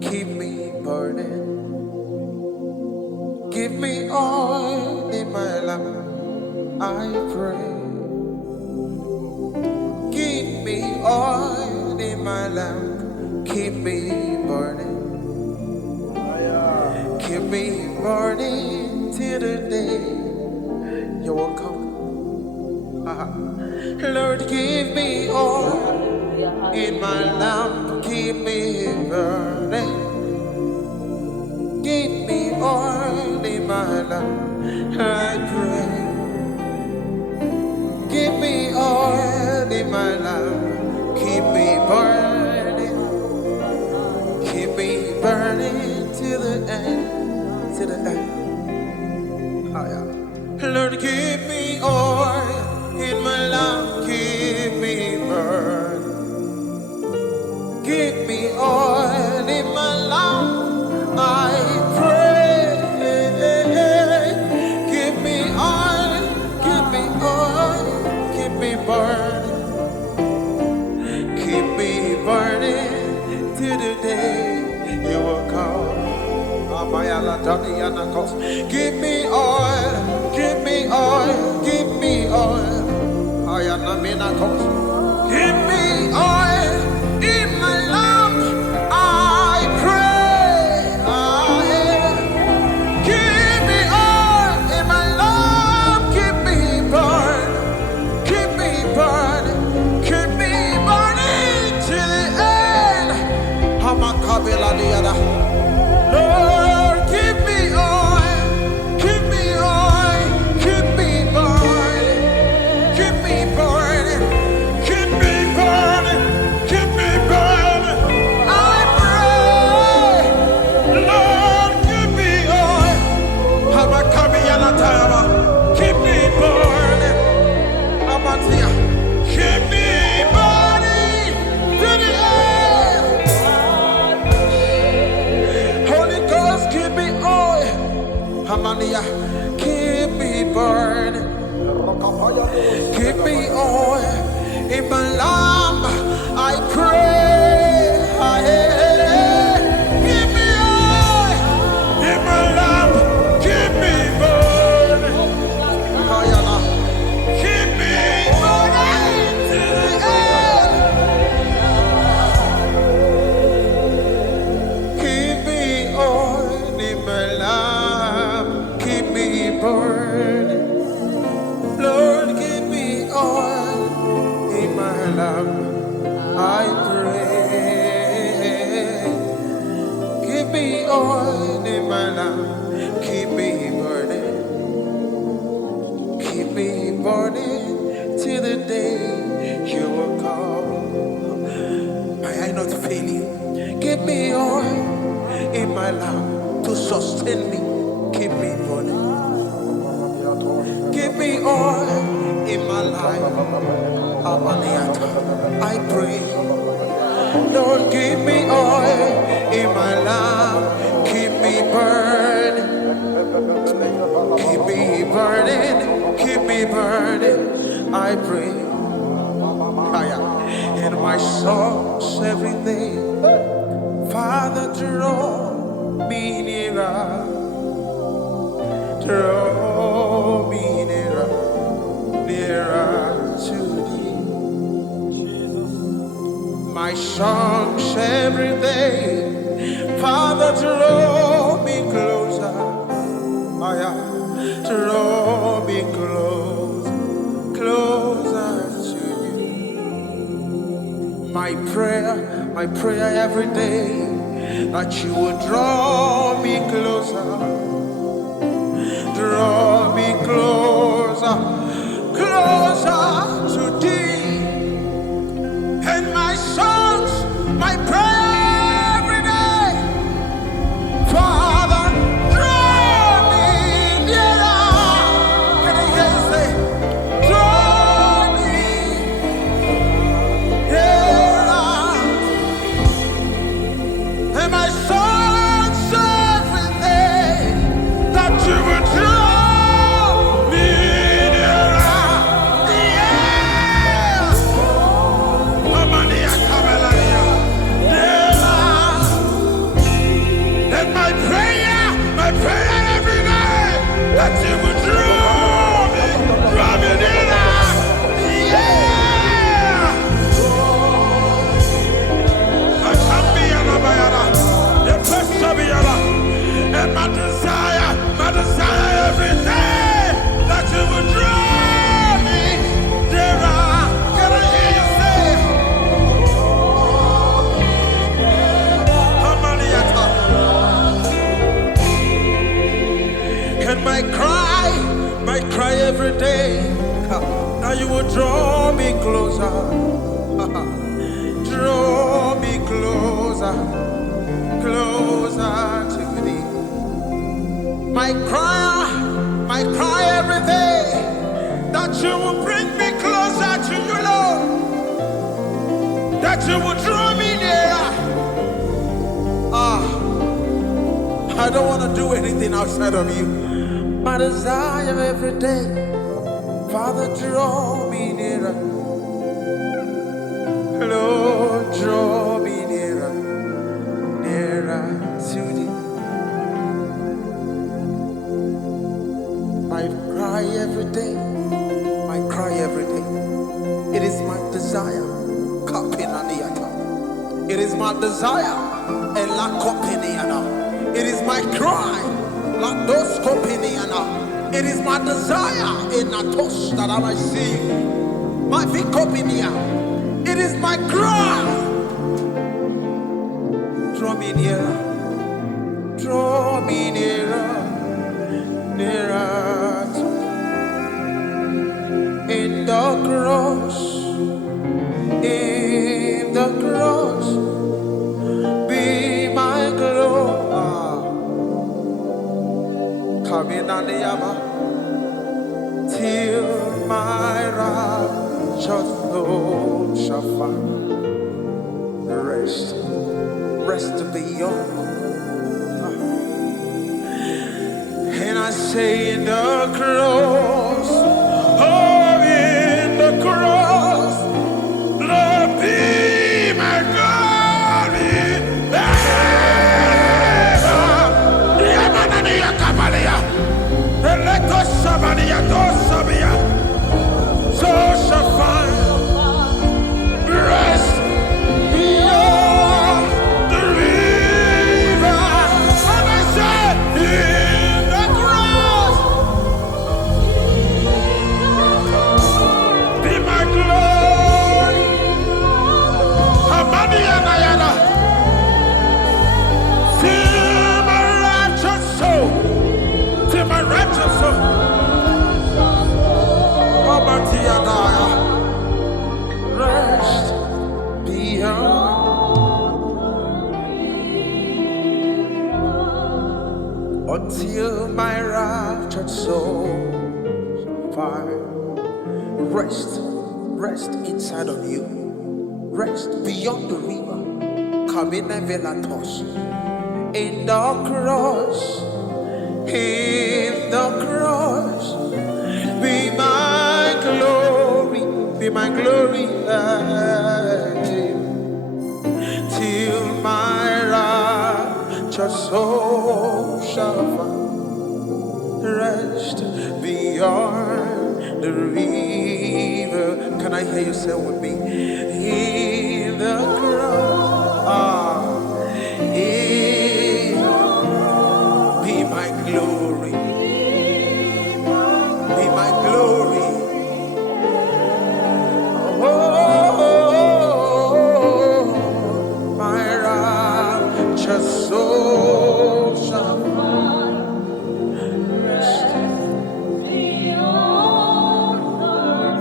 keep me burning. Give me oil in my lamp, I pray. Give me oil in my lamp, keep me burning. Keep me burning till the day you will come. Lord, give me oil in my lamp, keep me burning. Give me oil in my lamp, I pray. Give me oil in my lamp, keep me burning. Keep me burning till the end, till the end. Oh, yeah. Lord, give me oil in my lamp, keep me burning. Give me oil in my lamp, I pray. Give me oil, give me oil, keep me burning. Keep me burning till the day you will come. Give me oil, give me oil, give me oil. Give me oil in my lamp, I pray. Give me oil in my lamp, keep me burning, keep me burning, keep me burning till the end. Lord, give me oil, give me oil, keep me burning, keep me burning, keep me burning, keep me burning. I pray, Lord, give me oil. Keep me burning. Keep me burning to the end. Holy Ghost, keep me oil. Keep me burning. Keep me oil in my lamp, I pray. Give me oil in my lamp, keep me burning. Keep me burning to the end. Keep me oil in my lamp, keep me burning. Lord, give me oil in my lamp, I pray. Give me oil in my lamp, keep me burning. Keep me burning till the day you will come. May I not fail you. Give me oil in my lamp to sustain me. Keep me burning. Give me oil in my life. I pray. Lord, give me oil in my lamp. Keep me burning. Keep me burning. Keep me burning. I pray. In my songs every day, Father, draw me nearer. Draw me nearer, nearer to thee. Jesus. My songs every day, Father, draw me closer. Draw me close, closer to you. My prayer every day, that you would draw me closer. Draw me closer, closer to thee. And my songs, my prayer every day, Father, draw me nearer. Can I hear you say, draw me nearer? And my songs every day, that you would draw me nearer. will draw me closer. Draw me closer, closer to thee. My cry every day, that you will bring me closer to you, Lord. That you will draw me nearer. I don't want to do anything outside of you. My desire every day, Father, draw me nearer. Lord, draw me nearer, nearer to thee. My cry every day, my cry every day. It is my desire. It is my desire. It is my cry. It is my desire that I might see my Vicopinia. It is my cry. Draw me nearer. Draw me nearer. Nearer to in the cross. In the cross. Be my glory. Come in on the Yama. Till my rapture soul shall find rest beyond. And I say in the cross, oh, in the cross, Lord, be my God, so shall find rest beyond the river. And I said, in the cross, be my glory. Amani and Ayana, till my raptured soul, till my raptured soul. Rest beyond until my raptured soul find rest inside of you. Rest beyond the river. Kamina Velatos. In the cross. In the cross. Be my glory, be my glory, till my raptured soul shall find rest beyond the river. Can I hear you say with me? In the cross, be my glory. My glory, oh, my raptured soul shall find rest beyond the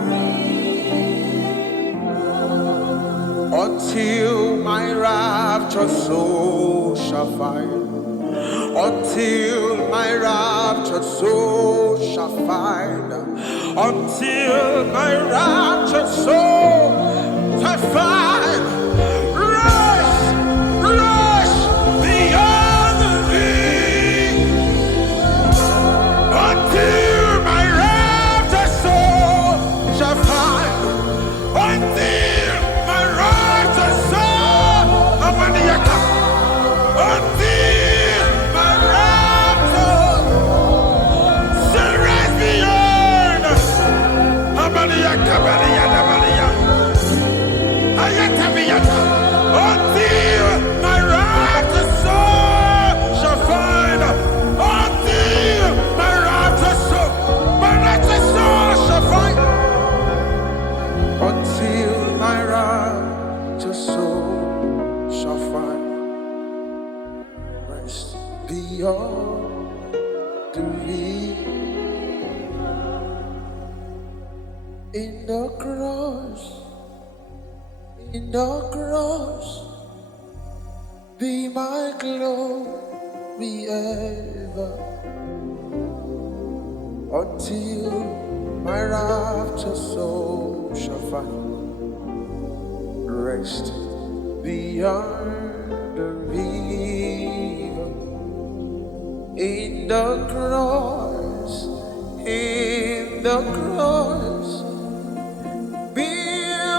river. Until my raptured soul shall find. Until my raptured soul shall find, until my raptured soul shall find rest beyond the sea. Until my raptured soul shall find, until my raptured soul, beyond the river. In the cross, be my glory ever, until my rapture soul shall find rest beyond the river. In the cross, be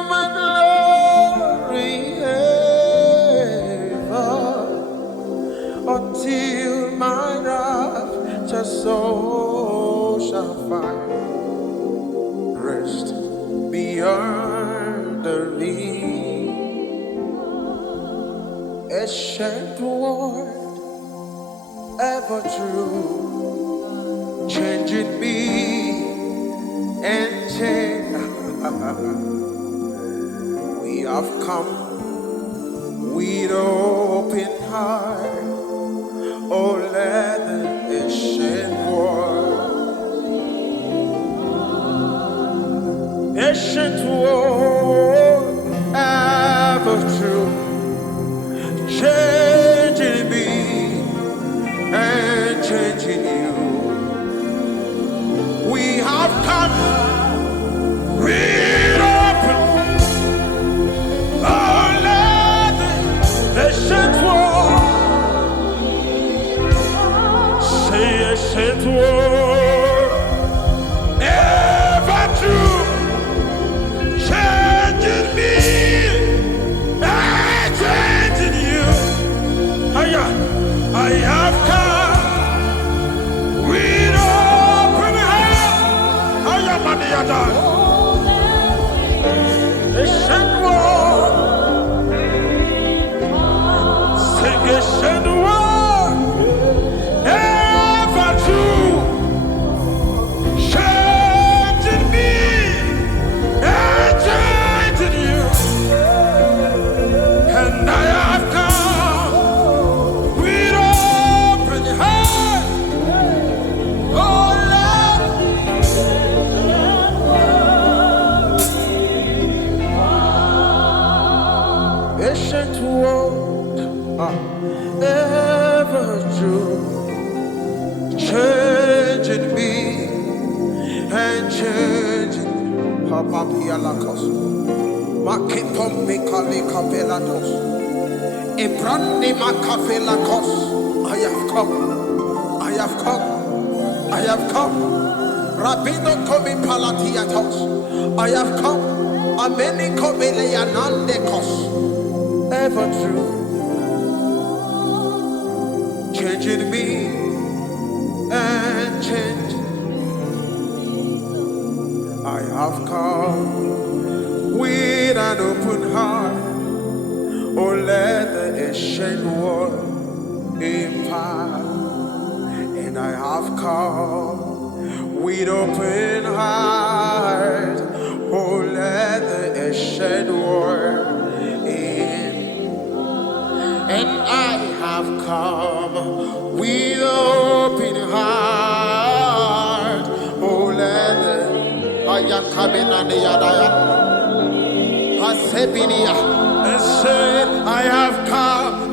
my glory ever, until my rapture soul shall find rest beyond the river. Ancient word, ever true, changing me and change. We have come with open heart. Oh, let the ancient word, ever true, changing me and changing you. We have come with open, oh, let the ancient word, say ancient word, ever true, changing me and changing you. I have come with open hands. I am on the other. Ancient word, sing ancient word, ever true, changing me and changing you. And I have come with open hands. Oh, Lord, ancient world, ever true, changing me and changing. Papa Pialakos, Makipom Mikalika Velados, Ebrandi Makavelakos. I have come, I have come, I have come. Rabino Komi Palatiatos, I have come. Ameni Kobeleyanandekos, ever true, changing me and changing. I have come with an open heart. Oh, let the ancient word impart. And I have come with open heart. Oh, let the ancient word in. And I have come with open heart. Oh, let the I am coming on the other. And say, I have come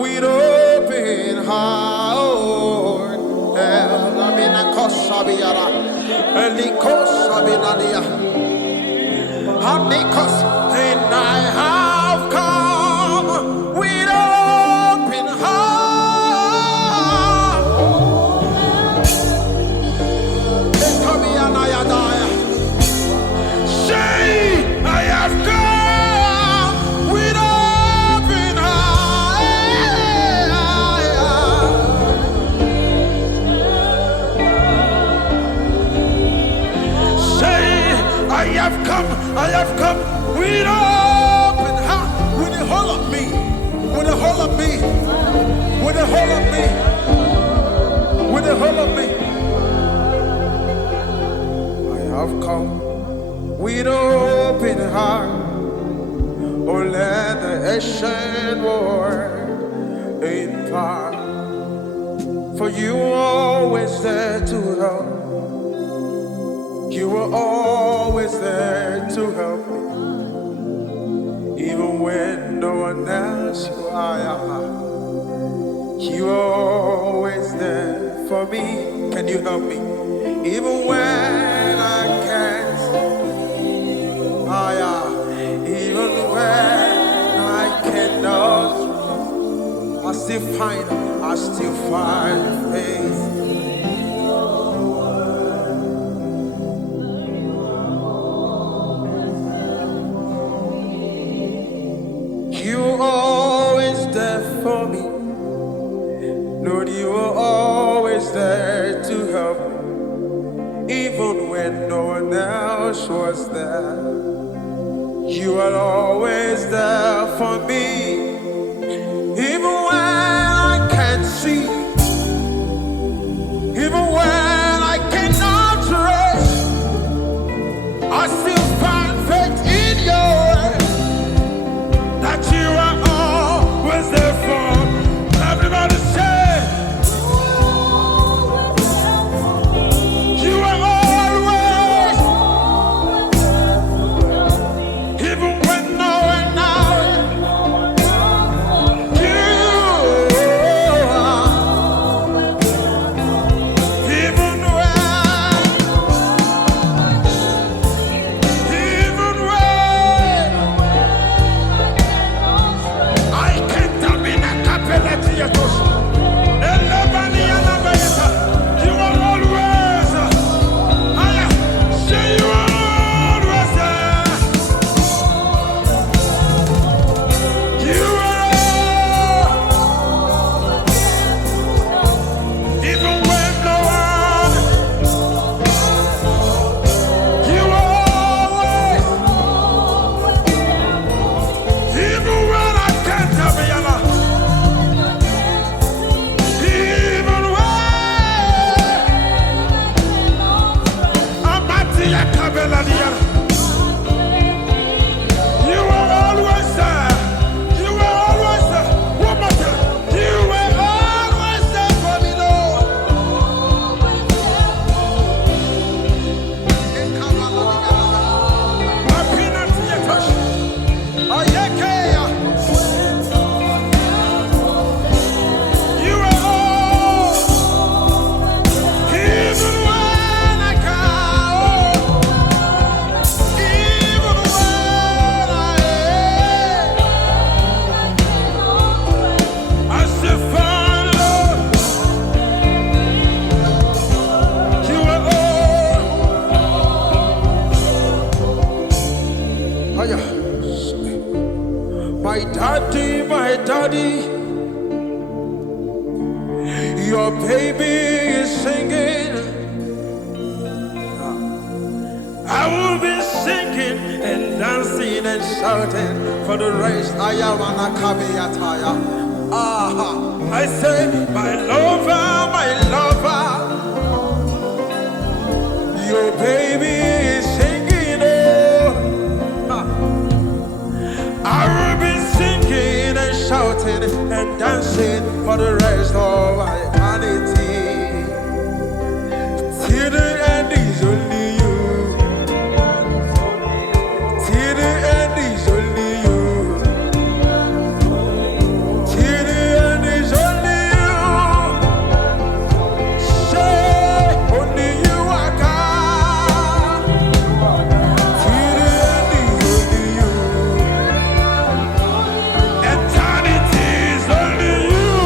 with open heart. Elamina Kosabiara, Elikosabinadia, Hanikos, and I have come with open heart. Say, I have come with open heart. Say, I have come with open heart. With the whole of me, with the whole of me, with the whole of me, with the whole of me. I have come with open heart. Oh, let the ancient word impart. For you are always there to help, You were always there to help me, even when no one else was. You were always there for me. Can you help me? Even when I can't. Even when I cannot. I still find faith. You were always there for me. Lord, you were always there to help me, even when no one else was there. You are always there for me, even when I can't see, even when I cannot trace. I still find faith in your word, that you are always there for me. Everybody say, my daddy, your baby is singing. I will be singing and dancing and shouting for the rest. I say, my lover, your baby is singing. I will be singing and shouting and dancing for the rest of my eternity. Till the end is only you. Till the end is only you. Till the end is only you. Say, only you are God. Till the end is only you. Eternity is only you.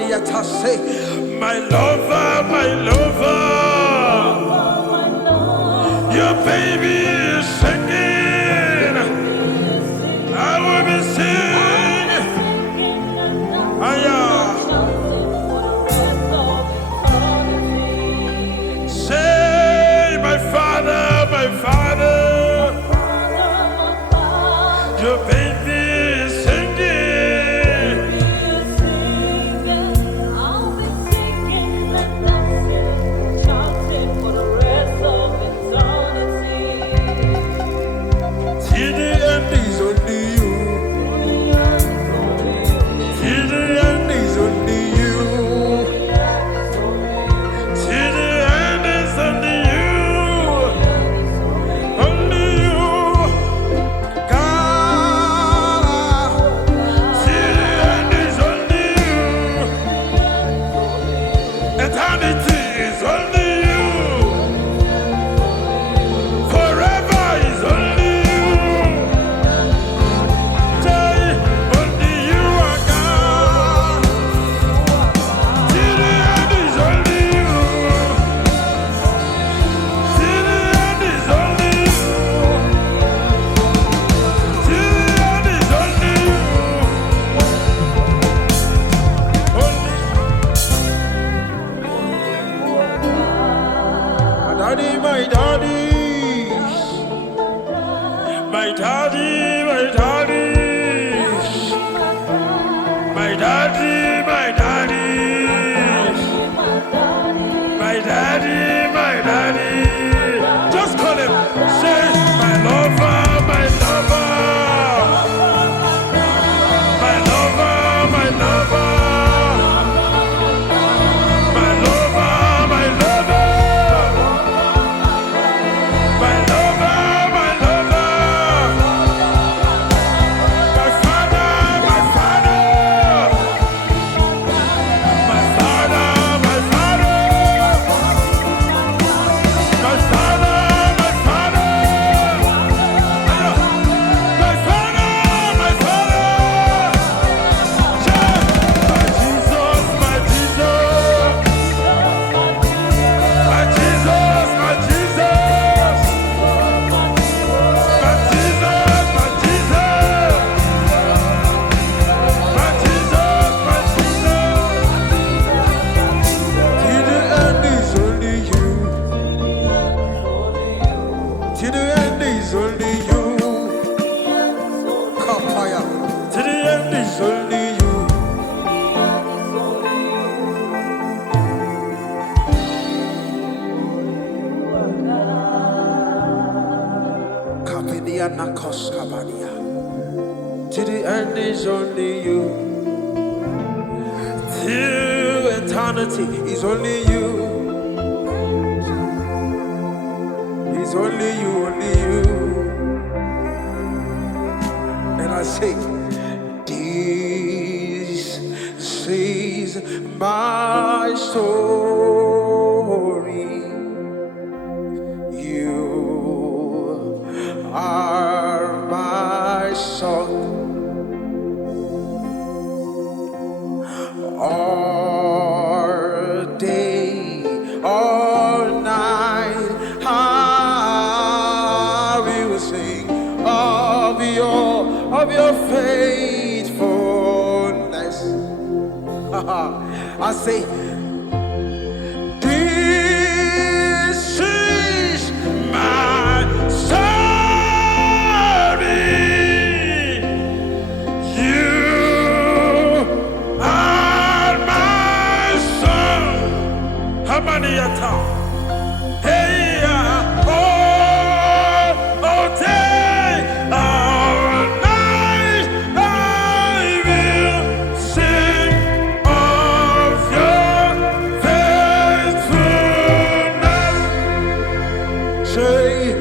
Say, my lover, your baby is singing. I will be singing. Say, my father, your baby is singing. I'll be singing and dancing, chanting for the rest of eternity. Till the end is only you. Till the end is only you. Till the end is only you. Only you. God. Till the end is only you. Eternity is only you. Forever is only you. Say, only you are God. Till the end is only you. Till the end is only you. Till the end is only you. Only my daddy, my daddy. My daddy, my daddy. My daddy, my daddy. My daddy, my daddy. Just call him. Say, my lover, my lover. My lover, my lover. My lover, my lover. My lover, my lover. My father, my father. My father, my father. My father, my father. My father, my father. My Jesus, my Jesus. My Jesus, my Jesus. My Jesus, my Jesus. My Jesus, my Jesus. Till the end is only you. Till the end is only you. Kapaya. Till the end is only you. Kapidia nakos kabadia. Till the end is only you. Till eternity is only you. It's only you, only you. And I say, this is my story. You are my song. All day, all night, I will sing of your faithfulness. I say, this is my story. You are my son. How many are town? Hey, all day, all night, I will sing of your faithfulness. Say,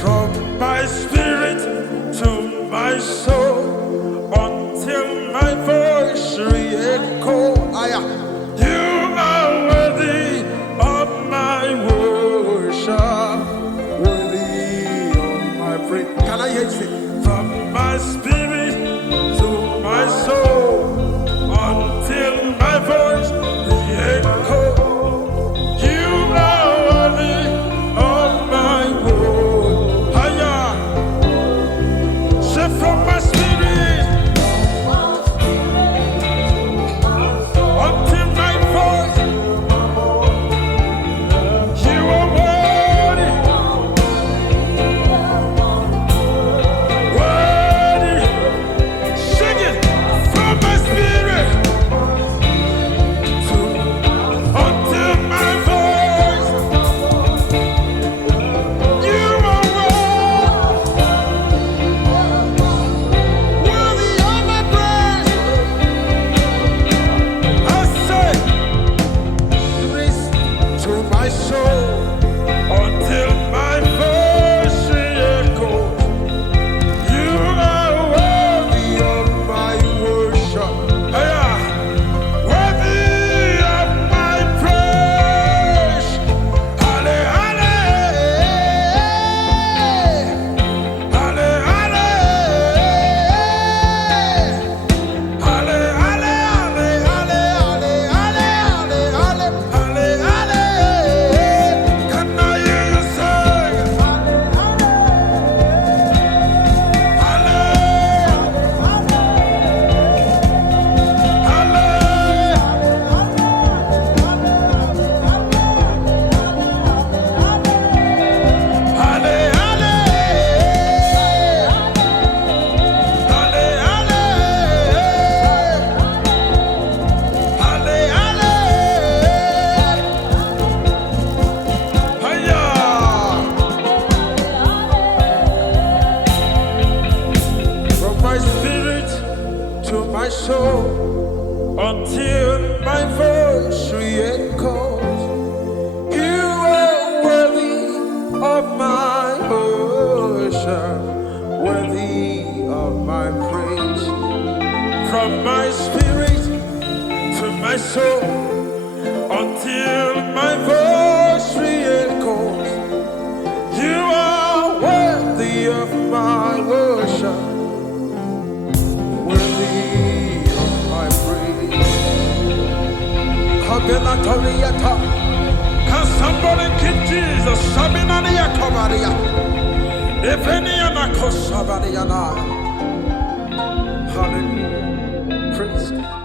from my spirit to my soul, until my voice re-echo. You are worthy of my worship, worthy of my praise. Can I hear you say, from my spirit to my soul, until my voice from my spirit to my soul until my voice re-echoes. You are worthy of my worship, worthy of my praise. Can somebody keep Jesus? Hallelujah. Praise God.